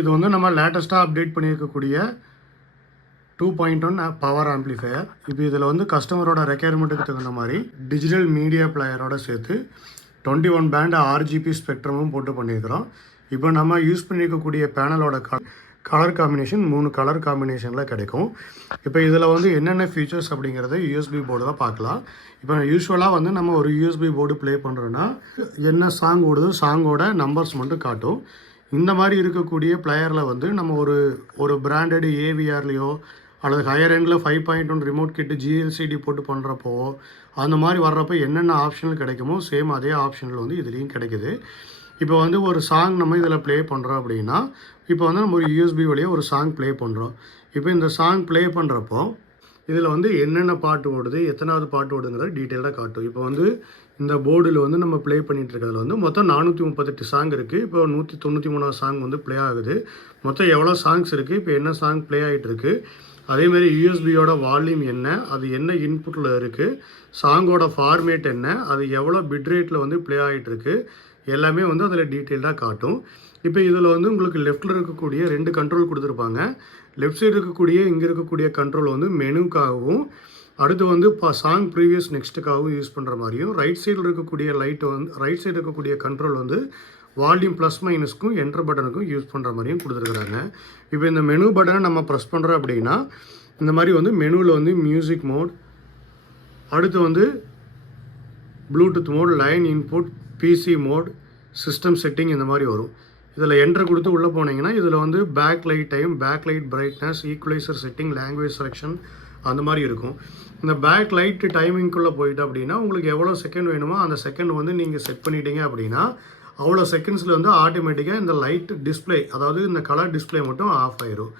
இது வந்து நம்ம லேட்டஸ்ட்டாக அப்டேட் பண்ணியிருக்கக்கூடிய 2.1 பவர் ஆம்ப்ளிஃபையர். இப்போ இதில் வந்து கஸ்டமரோட ரெக்யர்மெண்ட்டுக்கு தகுந்த மாதிரி டிஜிட்டல் மீடியா பிளேயரோட சேர்த்து 21 பேண்ட் RGB ஸ்பெக்ட்ரமும் போட்டு பண்ணியிருக்கிறோம். இப்போ நம்ம யூஸ் பண்ணியிருக்கக்கூடிய பேனலோட கலர் காம்பினேஷன் 3 கலர் காம்பினேஷனில் கிடைக்கும். இப்போ இதில் வந்து என்னென்ன ஃபீச்சர்ஸ் அப்படிங்கிறத USB போர்டு தான் பார்க்கலாம். இப்போ யூஸ்வலாக வந்து நம்ம ஒரு USB போர்டு ப்ளே பண்ணுறோன்னா என்ன சாங் ஓடுதோ சாங்கோட நம்பர்ஸ் மட்டும் காட்டும். இந்த மாதிரி இருக்கக்கூடிய பிளேயரில் வந்து நம்ம ஒரு பிராண்டட் AVRலையோ அல்லது ஹையர் எண்டில் 5.1 ரிமோட் கிட்டு GLCD போட்டு பண்ணுறப்போ அந்த மாதிரி வர்றப்போ என்னென்ன ஆப்ஷனல் கிடைக்குமோ சேம் அதே ஆப்ஷனில் வந்து இதுலேயும் கிடைக்குது. இப்போ வந்து ஒரு சாங் நம்ம இதில் ப்ளே பண்ணுறோம் அப்படின்னா இப்போ வந்து நம்ம ஒரு USB வழியாக ஒரு சாங் ப்ளே பண்ணுறோம். இப்போ இந்த சாங் ப்ளே பண்ணுறப்போ இதில் வந்து என்னென்ன பாட்டு ஓடுது எத்தனாவது பாட்டு ஓடுங்கிறத டீட்டெயிலாக காட்டும். இப்போ வந்து இந்த போர்டில் வந்து நம்ம ப்ளே பண்ணிகிட்டு இருக்கிறதுல வந்து மொத்தம் 438 சாங் இருக்குது. இப்போ 193 சாங் வந்து ப்ளே ஆகுது. மொத்தம் எவ்வளோ சாங்ஸ் இருக்குது, இப்போ என்ன சாங் ப்ளே ஆகிட்டு இருக்குது, அதேமாதிரி USBயோட வால்யூம் என்ன, அது என்ன இன்புட்டில் இருக்குது, சாங்கோட ஃபார்மேட் என்ன, அது எவ்வளோ பிட்ரேட்டில் வந்து ப்ளே ஆகிட்டுருக்கு எல்லாமே வந்து அதில் டீட்டெயில்டாக காட்டும். இப்போ இதில் வந்து உங்களுக்கு லெஃப்ட்டில் இருக்கக்கூடிய 2 கண்ட்ரோல் கொடுத்துருப்பாங்க. லெஃப்ட் சைடு இருக்கக்கூடிய இங்கே இருக்கக்கூடிய கண்ட்ரோல் வந்து மெனுக்காகவும் அடுத்து வந்து சாங் ப்ரீவியஸ் நெக்ஸ்ட்டுக்காகவும் யூஸ் பண்ணுற மாதிரியும் ரைட் சைடில் இருக்கக்கூடிய ரைட் சைடு இருக்கக்கூடிய கண்ட்ரோல் வந்து வால்யூம் ப்ளஸ் மைனஸ்க்கும் என்டர் பட்டனுக்கும் யூஸ் பண்ணுற மாதிரியும் கொடுத்துருக்குறாங்க. இப்போ இந்த மெனு பட்டனை நம்ம ப்ரெஸ் பண்ணுறோம் அப்படின்னா இந்த மாதிரி வந்து மெனுவில் வந்து மியூசிக் மோட், அடுத்து வந்து Bluetooth mode, line input, PC mode, system setting இந்த மாதிரி வரும். இதில் என்டர் கொடுத்து உள்ளே போனீங்கன்னா இதில் வந்து back light time, back light brightness, equaliser setting, language selection அந்த மாதிரி இருக்கும். இந்த பேக் லைட் டைமிங்குள்ளே போயிட்டு அப்படின்னா உங்களுக்கு எவ்வளோ செகண்ட் வேணுமோ அந்த செகண்ட் வந்து நீங்கள் செட் பண்ணிட்டீங்க அப்படின்னா அவ்வளோ செகண்ட்ஸில் வந்து ஆட்டோமேட்டிக்காக இந்த லைட் டிஸ்பிளே, அதாவது இந்த கலர் டிஸ்பிளே மட்டும் ஆஃப் ஆயிரும்.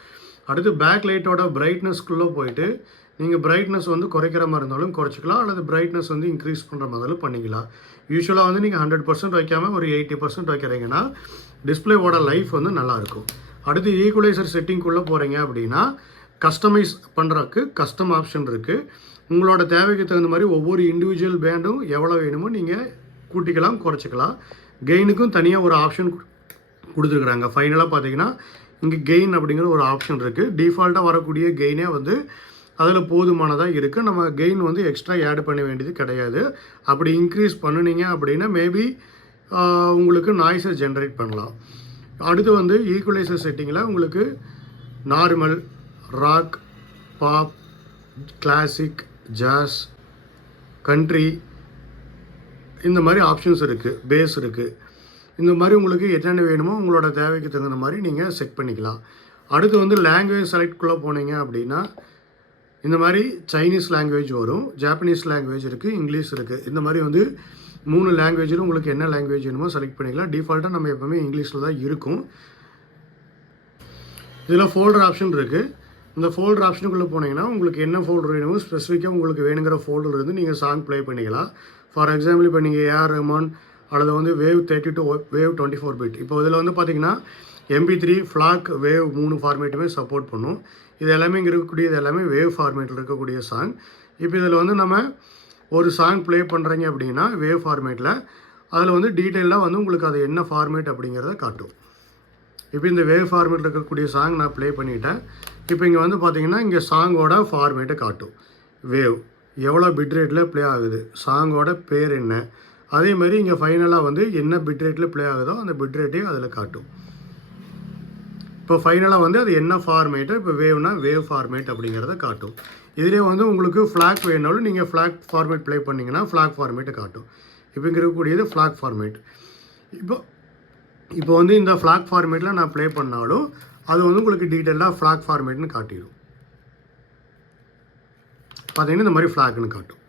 அடுத்து பேக் லைட்டோட பிரைட்னஸ்க்குள்ளே போயிட்டு நீங்கள் பிரைட்னஸ் வந்து குறைக்கிற மாதிரி இருந்தாலும் குறைச்சிக்கலாம், அல்லது பிரைட்னஸ் வந்து இன்க்ரீஸ் பண்ணுற மாதிரிலும் பண்ணிக்கலாம். யூஸ்வலாக வந்து நீங்கள் 100% வைக்காமல் ஒரு 80% வைக்கிறீங்கன்னா டிஸ்பிளேவோட லைஃப் வந்து நல்லாயிருக்கும். அடுத்து ஈக்குவலைசர் செட்டிங்குள்ளே போகிறீங்க அப்படின்னா கஸ்டமைஸ் பண்ணுறதுக்கு கஸ்டம் ஆப்ஷன் இருக்குது. உங்களோட தேவைக்கு தகுந்த மாதிரி ஒவ்வொரு இண்டிவிஜுவல் பேண்டும் எவ்வளோ வேணுமோ நீங்கள் கூட்டிக்கலாம் குறைச்சிக்கலாம். கெயினுக்கும் தனியாக ஒரு ஆப்ஷன் கொடுத்துருக்குறாங்க. ஃபைனலாக பார்த்தீங்கன்னா இங்கே கெயின் அப்படிங்கிற ஒரு ஆப்ஷன் இருக்குது. டிஃபால்ட்டாக வரக்கூடிய கெயினே வந்து அதில் போதுமானதாக இருக்குது. நம்ம கெயின் வந்து எக்ஸ்ட்ரா ஆட் பண்ண வேண்டியது கிடையாது. அப்படி இன்க்ரீஸ் பண்ணினீங்க அப்படின்னா மேபி உங்களுக்கு நாய்ஸை ஜென்ரேட் பண்ணலாம். அடுத்து வந்து ஈக்குவலைசர் செட்டிங்கில் உங்களுக்கு நார்மல், ராக், பாப், கிளாசிக், ஜாஸ், கண்ட்ரி இந்த மாதிரி ஆப்ஷன்ஸ் இருக்குது. பேஸ் இருக்குது. இந்த மாதிரி உங்களுக்கு என்னென்ன வேணுமோ உங்களோட தேவைக்கு தகுந்த மாதிரி நீங்கள் செட் பண்ணிக்கலாம். அடுத்து வந்து லாங்குவேஜ் செலக்ட்குள்ளே போனீங்க அப்படின்னா இந்த மாதிரி சைனீஸ் லாங்குவேஜ் வரும், ஜாப்பனீஸ் லாங்குவேஜ் இருக்குது, இங்கிலீஷ் இருக்குது. இந்த மாதிரி வந்து 3 லாங்குவேஜில் உங்களுக்கு என்ன லாங்குவேஜ் வேணுமோ செலக்ட் பண்ணிக்கலாம். டிஃபால்ட்டாக நம்ம எப்போவுமே இங்கிலீஷில் தான் இருக்கும். இதில் ஃபோல்டர் ஆப்ஷன் இருக்குது. இந்த ஃபோல்டர் ஆப்ஷனுக்குள்ளே போனீங்கன்னா உங்களுக்கு என்ன ஃபோல்டர் வேணுமோ ஸ்பெசிஃபிக்காக உங்களுக்கு வேணுங்கிற ஃபோல்டர் இருந்து நீங்கள் சாங் ப்ளே பண்ணிக்கலாம். ஃபார் எக்ஸாம்பிள் இப்போ நீங்கள் AR ரஹ்மான் அல்லது வந்து வேவ் 32 வேவ் 24 பிட். இப்போ இதில் வந்து பார்த்தீங்கன்னா MP3, ஃப்ளாக், வேவ் 3 ஃபார்மேட்டுமே சப்போர்ட் பண்ணும். இது எல்லாமே இங்கே இருக்கக்கூடியது எல்லாமே வேவ் ஃபார்மேட்டில் இருக்கக்கூடிய சாங். இப்போ இதில் வந்து நம்ம ஒரு சாங் ப்ளே பண்ணுறீங்க அப்படின்னா வேவ் ஃபார்மேட்டில் அதில் வந்து டீட்டெயிலாக வந்து உங்களுக்கு அது என்ன ஃபார்மேட் அப்படிங்கிறத காட்டும். இப்போ இந்த வேவ் ஃபார்மேட்டில் இருக்கக்கூடிய சாங் நான் ப்ளே பண்ணிட்டேன். இப்போ இங்கே வந்து பார்த்தீங்கன்னா இங்கே சாங்கோட ஃபார்மேட்டை காட்டும். வேவ் எவ்வளோ பிட்ரேட்டில் ப்ளே ஆகுது, சாங்கோட பேர் என்ன, அதே மாதிரி இங்கே ஃபைனலாக வந்து என்ன பிட்ரேட்டில் ப்ளே ஆகுதோ அந்த பிட்ரேட்டையும் அதில் காட்டும். இப்போ ஃபைனலாக வந்து அது என்ன ஃபார்மேட்டு, இப்போ வேவ்னா வேவ் ஃபார்மேட் அப்படிங்கிறத காட்டும். இதிலே வந்து உங்களுக்கு ஃப்ளாக் வேணாலும் நீங்கள் ஃப்ளாக் ஃபார்மேட் ப்ளே பண்ணிங்கன்னா ஃப்ளாக் ஃபார்மேட்டை காட்டும். இப்போ இங்கே இருக்கக்கூடியது ஃப்ளாக் ஃபார்மேட். இப்போ வந்து இந்த ஃப்ளாக் ஃபார்மேட்டில் நான் ப்ளே பண்ணாலும் அது வந்து உங்களுக்கு டீட்டெயிலாக ஃப்ளாக் ஃபார்மேட்னு காட்டிடும். பார்த்தீங்கன்னா இந்த மாதிரி ஃப்ளாக்னு காட்டும்.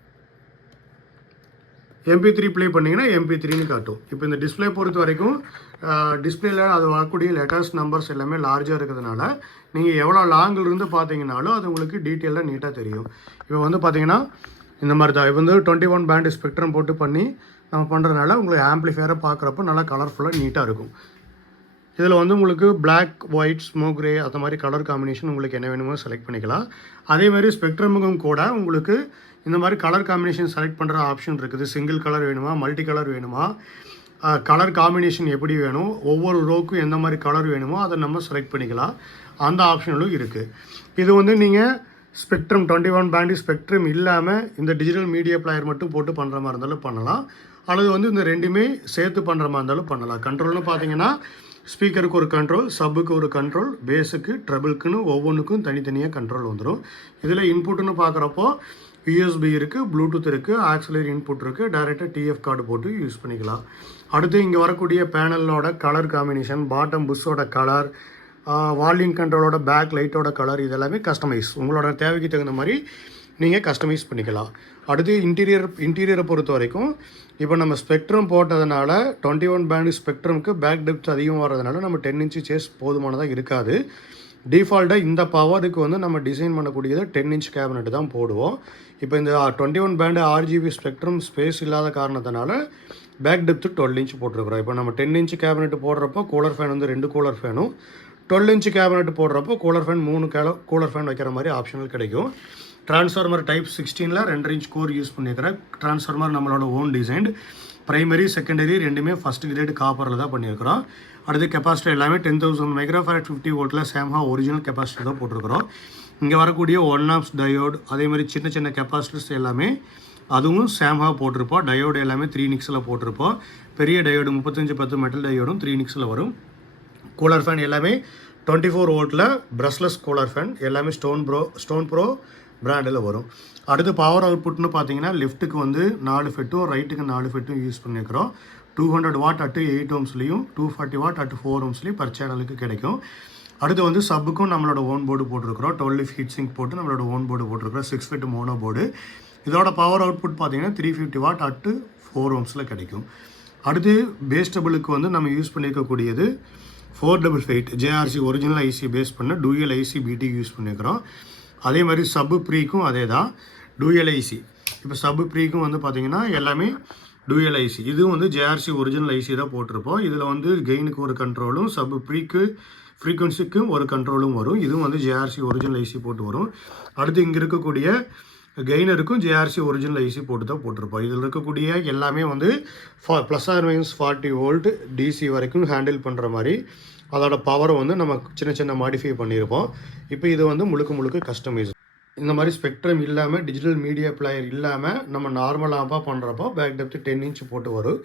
MP3 ப்ளே பண்ணிங்கன்னா MP3ன்னு காட்டும். இப்போ இந்த டிஸ்பிளே பொறுத்த வரைக்கும் டிஸ்பிளேல அது வரக்கூடிய லெட்டர்ஸ் நம்பர்ஸ் எல்லாமே லார்ஜாக இருக்கிறதுனால நீங்கள் எவ்வளோ லாங்கிலிருந்து பார்த்தீங்கன்னாலும் அது உங்களுக்கு டீட்டெயிலாக நீட்டாக தெரியும். இப்போ வந்து பார்த்தீங்கன்னா இந்த மாதிரி தான். இப்போ வந்து 21 பேண்ட் ஸ்பெக்ட்ரம் போட்டு பண்ணி நம்ம பண்ணுறதுனால உங்களுக்கு ஆம்ப்ளிஃபையரை பார்க்குறப்போ நல்லா கலர்ஃபுல்லாக நீட்டாக இருக்கும். இதில் வந்து உங்களுக்கு பிளாக், ஒயிட், ஸ்மோக் கிரே அந்த மாதிரி கலர் காம்பினேஷன் உங்களுக்கு என்ன வேணுமோ செலக்ட் பண்ணிக்கலாம். அதேமாதிரி ஸ்பெக்ட்ரமுக்கும் கூட உங்களுக்கு இந்த மாதிரி கலர் காம்பினேஷன் செலக்ட் பண்ணுற ஆப்ஷன் இருக்குது. சிங்கிள் கலர் வேணுமா, மல்டி கலர் வேணுமா, கலர் காம்பினேஷன் எப்படி வேணும், ஒவ்வொரு ரோக்கும் எந்த மாதிரி கலர் வேணுமோ அதை நம்ம செலக்ட் பண்ணிக்கலாம். அந்த ஆப்ஷனும் இருக்குது. இது வந்து நீங்கள் ஸ்பெக்ட்ரம் 21 பேண்டு ஸ்பெக்ட்ரம் இல்லாமல் இந்த டிஜிட்டல் மீடியா பிளேயர் மட்டும் போட்டு பண்ணுற மாதிரி இருந்தாலும் பண்ணலாம், அல்லது வந்து இந்த ரெண்டுமே சேர்த்து பண்ணுற மாதிரி இருந்தாலும் பண்ணலாம். கண்ட்ரோல்னு பார்த்தீங்கன்னா ஸ்பீக்கருக்கு ஒரு கண்ட்ரோல், சப்புக்கு ஒரு கண்ட்ரோல், பேஸுக்கு ட்ரபிள்க்குன்னு ஒவ்வொன்றுக்கும் தனித்தனியாக கண்ட்ரோல் வந்துடும். இதில் இன்புட்டுன்னு பார்க்குறப்போ யூஎஸ்பி இருக்குது, ப்ளூடூத் இருக்குது, ஆக்சிலரி இன்புட் இருக்குது, டைரெக்டாக டிஎஃப் கார்டு போட்டு யூஸ் பண்ணிக்கலாம். அடுத்து இங்கே வரக்கூடிய பேனலோட கலர் காம்பினேஷன், பாட்டம் புஷ்ஷோட கலர், வால்யூம் கண்ட்ரோலோட பேக் லைட்டோட கலர், இதெல்லாமே கஸ்டமைஸ் உங்களோட தேவைக்கு தகுந்த மாதிரி நீங்கள் கஸ்டமைஸ் பண்ணிக்கலாம். அடுத்து இன்டீரியரை பொறுத்த வரைக்கும் இப்போ நம்ம ஸ்பெக்ட்ரம் போட்டதுனால 21 பேண்டு ஸ்பெக்ட்ரமுக்கு பேக் டெப்த் அதிகம் வர்றதுனால நம்ம 10 இன்ச்சு சேஸ் போதுமானதாக இருக்காது. டிஃபால்ட்டாக இந்த பவருக்கு வந்து நம்ம டிசைன் பண்ணக்கூடியது 10 இன்ச் கேபினெட் தான் போடுவோம். இப்போ இந்த 21 பேண்டு RGB ஸ்பெக்ட்ரம் ஸ்பேஸ் இல்லாத காரணத்தினால பேக் டெப்த்து 12 இன்ச் போட்டிருக்கிறோம். இப்போ நம்ம 10 இன்ச் கேபினெட் போடுறப்போ கூலர் ஃபேன் வந்து 2 கூலர் ஃபேனும், 12 இன்ச் கேபினெட் போடுறப்போ கூலர் ஃபேன் 3 கூலர் ஃபேன் வைக்கிற மாதிரி ஆப்ஷனல் கிடைக்கும். ட்ரான்ஸ்ஃபார்மர் டைப் 16ல் 2 இன்ச் கோர் யூஸ் பண்ணியிருக்கிறேன். ட்ரான்ஸ்ஃபார்மர் நம்மளோட ஓன் டிசைன், பிரைமரி செகண்டரி ரெண்டுமே ஃபஸ்ட் கிரேட் காப்பரில் தான் பண்ணியிருக்கிறோம். அடுத்து கெப்பாசிட்டி எல்லாமே 10,000 மைக்ரோஃபாரட் 50 வோல்ட்டில் சாம்ஹா ஒரிஜினல் கெப்பாசிட்டி தான் போட்டிருக்கிறோம். இங்கே வரக்கூடிய 1 ஆம்ஸ் டயோடு, அதே மாதிரி சின்ன சின்ன கெப்பாசிட்டர்ஸ் எல்லாமே அதுவும் சாம்ஹா போட்டிருப்போம். டயோடு எல்லாமே 3 நிக்ஸில் போட்டிருப்போம். பெரிய டயோடு 3510 மெட்டல் டயோடும் 3 நிக்ஸில் வரும். கூலர் ஃபேன் எல்லாமே 24 வோல்ட்டில் ப்ரஷ்லெஸ் கூலர் ஃபேன் எல்லாமே ஸ்டோன் ப்ரோ பிராண்டில் வரும். அடுத்து பவர் அவுட்புட்னு பார்த்தீங்கன்னா லெஃப்ட்டுக்கு வந்து 4 ஃபெட்டும் ரைட்டுக்கு 4 ஃபெட்டும் யூஸ் பண்ணியிருக்கிறோம். 200 வாட் அட்டு 8 ஓம்ஸ்லையும் 240 வாட் அட்டு 4 ஓம்ஸ்லையும் பர் சேனலுக்கு கிடைக்கும். அடுத்து வந்து சப்புக்கும் நம்மளோட ஓன் போர்டு போட்டிருக்கிறோம். 12 ஹீட் சிங்க் போட்டு நம்மளோட ஓன் போர்டு போட்டிருக்கிறோம். 6 ஃபெட் மோனோ போர்டு. இதோட பவர் அவுட்புட் பார்த்தீங்கன்னா 350 வாட் அட்டு 4 ஓம்ஸில் கிடைக்கும். அடுத்து பேஸ் டபுளுக்கு வந்து நம்ம யூஸ் பண்ணியிருக்கக்கூடியது 488 JRC ஒரிஜினல் ஐசி பேஸ் பண்ண டூயல் ஐசி பிடி யூஸ் பண்ணியிருக்கிறோம். அதே மாதிரி சப்பு ப்ரீக்கும் அதே தான் டூயல் ஐசி. இப்போ சப்பு ப்ரீக்கும் வந்து பார்த்திங்கன்னா எல்லாமே டூயல் ஐசி. இதுவும் வந்து JRC ஒரிஜினல் ஐசி தான் போட்டிருப்போம். இதில் வந்து கெயினுக்கு ஒரு கண்ட்ரோலும் சப்பு ப்ரீக்கு ஃப்ரீக்வன்சிக்கும் ஒரு கண்ட்ரோலும் வரும். இதுவும் வந்து JRC ஒரிஜினல் ஐசி போட்டு வரும். அடுத்து இங்கே இருக்கக்கூடிய கெய்னருக்கும் JRC ஒரிஜினல் ஐசி போட்டு தான் போட்டிருப்போம். இதில் இருக்கக்கூடிய எல்லாமே வந்து +/- 40 வோல்ட் டிசி வரைக்கும் ஹேண்டில் பண்ணுற மாதிரி அதோட பவரை வந்து நம்ம சின்ன மாடிஃபை பண்ணியிருப்போம். இப்போ இது வந்து முழுக்க கஸ்டமைஸ். இந்த மாதிரி ஸ்பெக்ட்ரம் இல்லாமல் டிஜிட்டல் மீடியா பிளேயர் இல்லாமல் நம்ம நார்மலாக பண்ணுறப்போ பேக் டெப்த்து 10 இன்ச் போட்டு வரும்.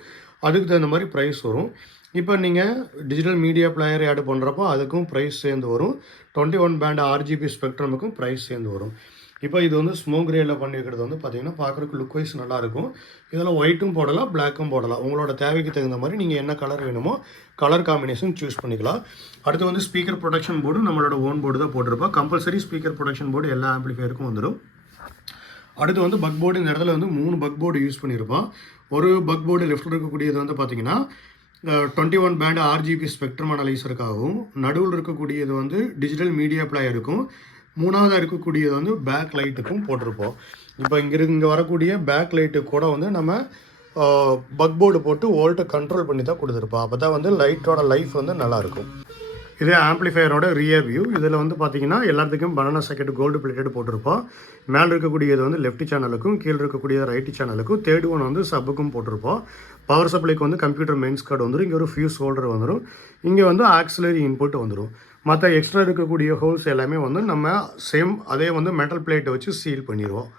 அதுக்கு தகுந்த மாதிரி ப்ரைஸ் வரும். இப்போ நீங்கள் டிஜிட்டல் மீடியா பிளேயர் ஆட் பண்ணுறப்போ அதுக்கும் ப்ரைஸ் சேர்ந்து வரும். 21 பேண்ட் RGB ஸ்பெக்ட்ரமுக்கும் ப்ரைஸ் சேர்ந்து வரும். இப்போ இது வந்து ஸ்மோக் கிரேயில் பண்ணியிருக்கிறது வந்து பார்த்திங்கன்னா பார்க்குறதுக்கு லுக் வைஸ் நல்லாயிருக்கும். இதில் ஒயிட்டும் போடலாம், பிளாக்கும் போடலாம். உங்களோட தேவைக்கு தகுந்த மாதிரி நீங்கள் என்ன கலர் வேணுமோ கலர் காம்பினேஷன் சூஸ் பண்ணிக்கலாம். அடுத்து வந்து ஸ்பீக்கர் ப்ரொடக்ஷன் போர்டு நம்மளோட ஓன் போர்டு தான் போட்டிருப்போம். கம்பல்சரி ஸ்பீக்கர் ப்ரொடக்ஷன் போர்டு எல்லா ஆம்பிளிஃபையருக்கும் வந்துடும். அடுத்து வந்து பக் போர்டு, இந்த இடத்துல வந்து 3 பக் போர்டு யூஸ் பண்ணியிருப்போம். ஒரு பக் போர்டு லெஃப்ட்டில் இருக்கக்கூடியது வந்து பார்த்திங்கன்னா 21 பேண்ட் RGB ஸ்பெக்ட்ரம் அனலைசருக்காகவும், நடுவில் இருக்கக்கூடியது வந்து டிஜிட்டல் மீடியா பிளேயருக்கும், மூணாவதாக இருக்கக்கூடியது வந்து பேக் லைட்டுக்கும் போட்டிருப்போம். இப்போ இங்கே வரக்கூடிய பேக் லைட்டு கூட வந்து நம்ம பக் போர்டு போட்டு வோல்ட்டை கண்ட்ரோல் பண்ணி தான் கொடுத்துருப்போம். அப்போ தான் வந்து லைட்டோட லைஃப் வந்து நல்லாயிருக்கும். இதே ஆம்ப்ளிஃபையரோட ரியர் வியூ. இதில் வந்து பார்த்திங்கன்னா எல்லாத்துக்கும் பனானா சாக்கெட் கோல்டு பிளேட்டட் போட்டிருப்போம். மேலே இருக்கக்கூடியது வந்து லெஃப்ட் சேனலுக்கும், கீழே இருக்கக்கூடியது ரைட் சேனலுக்கும், தேர்ட் ஒன் வந்து சப்புக்கும் போட்டிருப்போம். பவர் சப்ளைக்கு வந்து கம்ப்யூட்டர் மெயின்ஸ் கார்டு வந்துடும். இங்கே ஒரு ஃபியூஸ் ஹோல்டர் வந்துடும். இங்கே வந்து ஆக்சிலரி இன்புட் வந்துடும். மற்ற எக்ஸ்ட்ரா இருக்கக்கூடிய ஹோல்ஸ் எல்லாமே வந்து நம்ம சேம் அதே வந்து மெட்டல் பிளேட்டை வச்சு சீல் பண்ணிடுவோம்.